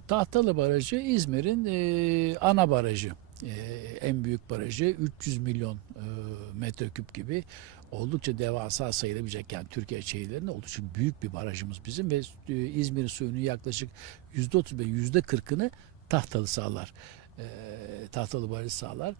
Tahtalı Barajı İzmir'in e, ana barajı. E, en büyük barajı 300 milyon e, metreküp gibi oldukça devasa sayılabilecek yani Türkiye şehirlerinde oldukça büyük bir barajımız bizim ve e, İzmir'in suyunun yaklaşık %30 ve %40'ını tahtalı sağlar. E, tahtalı baraj sağlar.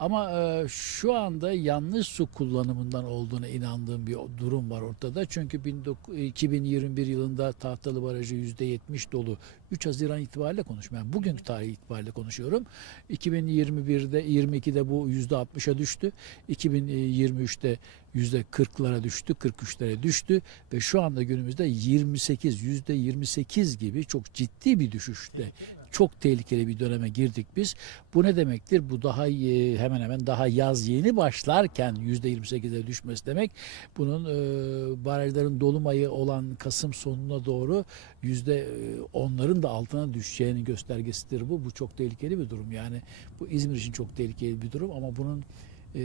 Ama e, şu anda yanlış su kullanımından olduğuna inandığım bir durum var ortada. Çünkü 19 2021 yılında Tahtalı Barajı %70 dolu. 3 Haziran itibariyle konuşmuyorum. Yani bugünkü tarih itibariyle konuşuyorum. 2021'de 22'de bu %60'a düştü. 2023'te %40'lara düştü, 43'lere düştü ve şu anda günümüzde 28, %28 gibi çok ciddi bir düşüşte çok tehlikeli bir döneme girdik biz. Bu ne demektir? Bu daha hemen hemen daha yaz yeni başlarken %28'e düşmesi demek. Bunun e, barajların dolum ayı olan Kasım sonuna doğru %10'ların da altına düşeceğinin göstergesidir bu. Bu çok tehlikeli bir durum. Yani bu İzmir için çok tehlikeli bir durum ama bunun e,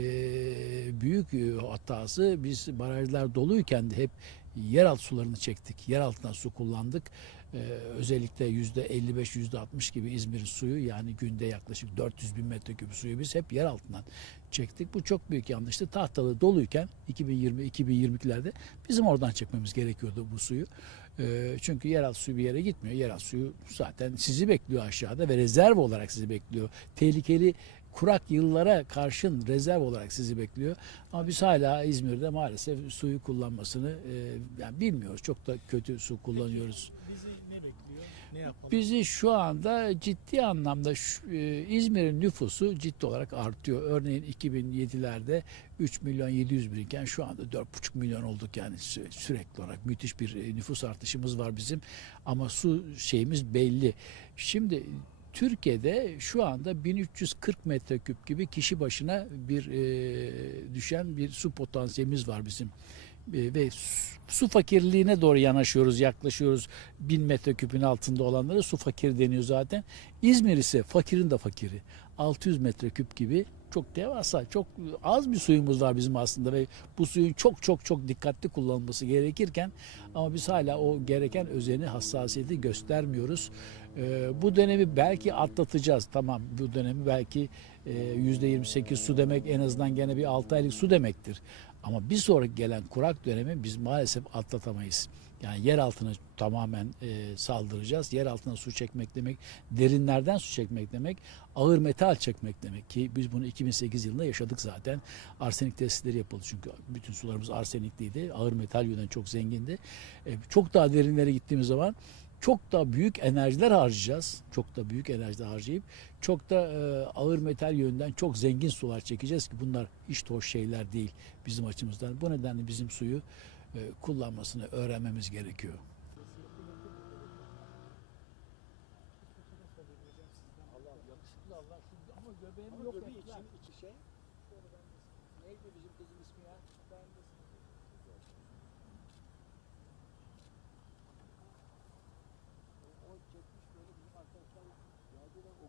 büyük e, hatası biz barajlar doluyken de hep yeraltı sularını çektik. Yer altından su kullandık. Ee, özellikle yüzde 55 yüzde 60 gibi İzmir'in suyu yani günde yaklaşık 400 bin metreküp suyu biz hep yer altından çektik. Bu çok büyük yanlıştı. Tahtalı doluyken 2020-2022'lerde bizim oradan çekmemiz gerekiyordu bu suyu. Ee, çünkü yeraltı suyu bir yere gitmiyor. Yeraltı suyu zaten sizi bekliyor aşağıda ve rezerv olarak sizi bekliyor. Tehlikeli kurak yıllara karşın rezerv olarak sizi bekliyor. Ama biz hala İzmir'de maalesef suyu kullanmasını e, yani bilmiyoruz. Çok da kötü su kullanıyoruz. Bizi ne bekliyor? Ne yapmalı? Bizi şu anda ciddi anlamda şu- e, İzmir'in nüfusu ciddi olarak artıyor. Örneğin 2007'lerde 3 milyon 700 binken şu anda 4,5 milyon olduk yani sü- sürekli olarak müthiş bir e, nüfus artışımız var bizim. Ama su şeyimiz belli. Şimdi Türkiye'de şu anda 1340 metreküp gibi kişi başına bir e, düşen bir su potansiyelimiz var bizim. E, ve su- fakirliğine doğru yanaşıyoruz, yaklaşıyoruz. 1000 metreküpün altında olanlara su fakiri deniyor zaten. İzmir ise fakirin de fakiri. 600 metreküp gibi çok devasa, çok az bir suyumuz var bizim aslında ve bu suyun çok çok çok dikkatli kullanılması gerekirken ama biz hala o gereken özeni, hassasiyeti göstermiyoruz. Ee, bu dönemi belki atlatacağız. Tamam bu dönemi belki e, %28 su demek en azından gene bir 6 aylık su demektir. Ama bir sonraki gelen kurak dönemi biz maalesef atlatamayız. Yani yer altına tamamen e, saldıracağız. Yer altına su çekmek demek, derinlerden su çekmek demek, ağır metal çekmek demek ki biz bunu 2008 yılında yaşadık zaten. Arsenik testleri yapıldı çünkü bütün sularımız arsenikliydi. Ağır metal yönden çok zengindi. E, çok daha derinlere gittiğimiz zaman çok da büyük enerjiler harcayacağız. Çok da büyük enerjiler harcayıp çok da e, ağır metal yönden çok zengin sular çekeceğiz ki bunlar hiç de hoş şeyler değil bizim açımızdan. Bu nedenle bizim suyu e, kullanmasını öğrenmemiz gerekiyor. Ama yok. için içi şey. Neydi bizim kızın ismi ya? O çekmiş